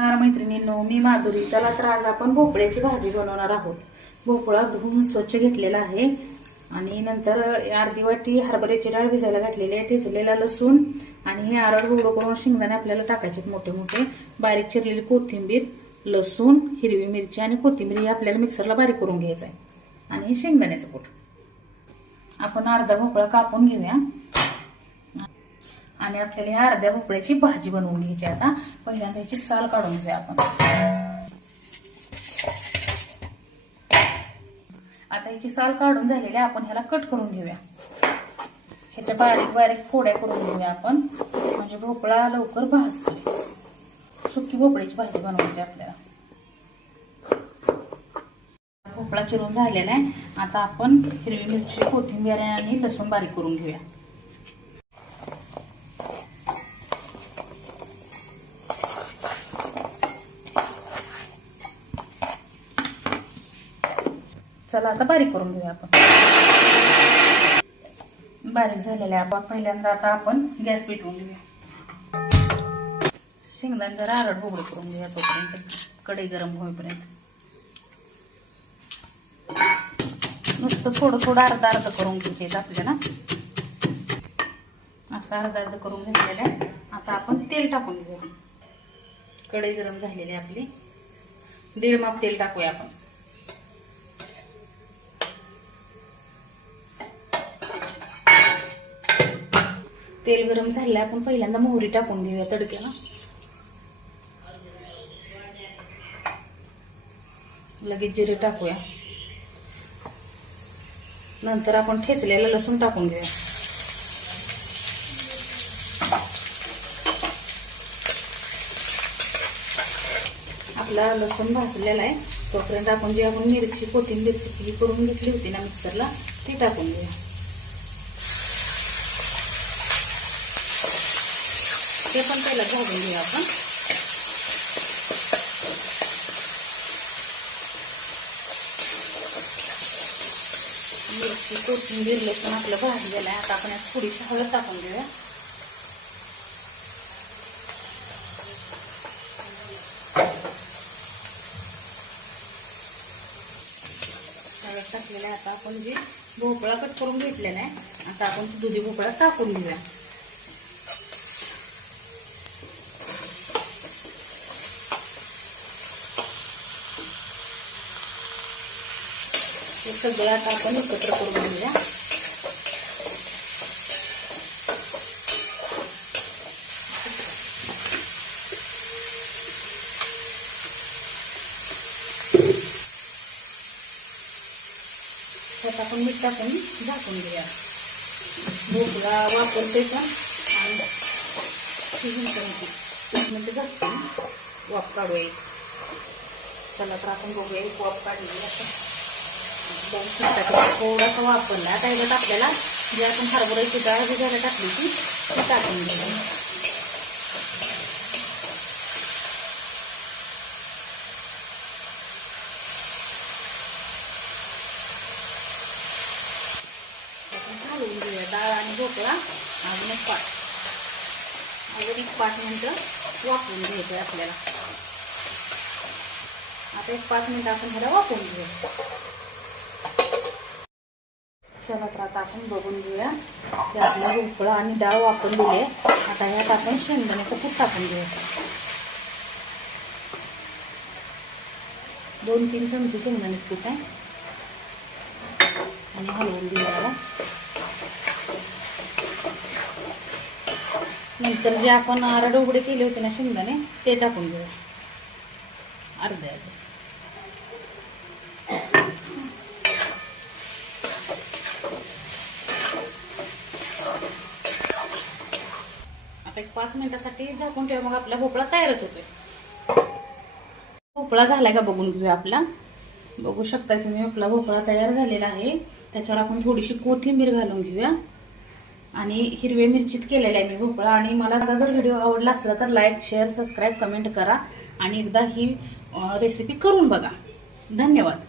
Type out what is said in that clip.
नमस्कार मैत्रिणींनो मी माधुरी. चला तर आज आपण भोपळ्याची भाजी बनवणार आहोत. भोपळा धुवून स्वच्छ घेतलेला आहे आणि नंतर अर्धी वाटी हरभऱ्याची डाळ भिजायला घातलेली आहे ठेचलेला लसूण आणि हे आरड गोडं करून शेंगदाणे आपल्याला टाकायचे मोठे मोठे बारीक चिरलेली कोथिंबीर लसूण हिरवी मिरची आणि कोथिंबीर हे आपल्याला मिक्सरला बारीक करून घ्यायचं आहे. आणि शेंगदाण्याचं कूट आपण अर्धा भोपळा कापून घेऊया. आणि आपल्याला ह्या अर्ध्या भोपळ्याची भाजी बनवून घ्यायची आता. पहिल्यांदा याची साल काढून घेऊया आपण. आता याची साल काढून झालेली आहे, आपण ह्याला कट करून घेऊया. ह्याच्या बारीक बारीक फोड्या करून घेऊया आपण. म्हणजे भोपळा लवकर भाजतो सुकी भोपळ्याची भाजी बनवायची आपल्याला. भोपळा चिरून झालेला आहे. आता आपण हिरवी मिरची कोथिंबीर आणि लसूण बारीक करून घेऊया. चला आता बारीक करून घेऊया आपण. बारीक झालेले आहे. आपण पहिल्यांदा आता आपण गॅस पेटवून घेऊया. शेंगदाण जरा आरड बोगडे करून घेऊया तोपर्यंत. कढई गरम होईपर्यंत. नुसतं थोडं थोडं अर्धा अर्ध करून घ्यायचे आपल्याला. असं अर्धा अर्ध करून घेतलेलं आहे. आता आपण तेल टाकून घेऊ कढई गरम झालेली आहे आपली. दीड माप तेल टाकूया आपण. तेल गरम झाले आपण पहिल्यांदा मोहरी टाकून घेऊया तडक्याला लगेच जिरे टाकूया. नंतर आपण ठेचलेलं लसूण टाकून घेऊया. आपला लसूण भाजलेला आहे तोपर्यंत आपण जी आपण मिरची कोथिंबीरची चिकली करून घेतली होती ना मिक्सरला ती टाकून घेऊया. ते पण त्याला भाजून घेऊया आपण. मिरची कोथिंबीर लसूण आपलं भाजलेलं आहे. आता आपण यात थोडीशी हळद टाकून घेऊया. हळद टाकलेलं आहे. आता आपण जे भोपळा कट करून घेतलेला आहे आता आपण दुधी भोपळा टाकून घेऊया. सगळं आता आपण एकत्र करून घेऊया. त्यात आपण मीठ टाकून झाकून घेऊया. भोपळा वापरते पण आणि शिजून पण झाकून वाफ काढूया एक. चला तर आपण बघूया एक वाफ काढलेली आपण थोडासा वापरला. आता याच्यात आपल्याला जे म्हणजे आपण हरभऱ्याची डाळ भिजायला टाकली ती ती टाकून घेऊया. घालून घेऊया डाळ आणि भोपळा अजून एक पाच अजून एक पाच मिनटं वापरून घ्यायचं आपल्याला. आता एक पाच मिनटं आपण ह्याला वापरून घेऊया. चला तर आता आपण बघून घेऊया. की आपलं भोपळा आणि डाळ वापरलेली आहे आता ह्यात आपण शेंगदाण्याचं कूट टाकून घेऊया. दोन तीन चमचे शेंगदाण्याचं कूट आहे. आणि हलवून घेऊया नंतर जे आपण आरड उघडे केले होते ना शेंगदाणे ते टाकून घेऊया. अर्धे अर्धे. आता एक पाच मिनिटासाठी झाकून ठेवा मग आपला भोपळा तयारच होतोय. भोपळा झालाय का बघून घेऊया आपला. बघू शकता तुम्ही आपला भोपळा तयार झालेला आहे. त्याच्यावर आपण थोडीशी कोथिंबीर घालून घेऊया. आणि हिरवे मिरचीत केलेला आहे मी भोपळा. आणि मला आता जर व्हिडिओ आवडला असला तर लाईक शेअर सबस्क्राईब कमेंट करा. आणि एकदा ही रेसिपी करून बघा. धन्यवाद.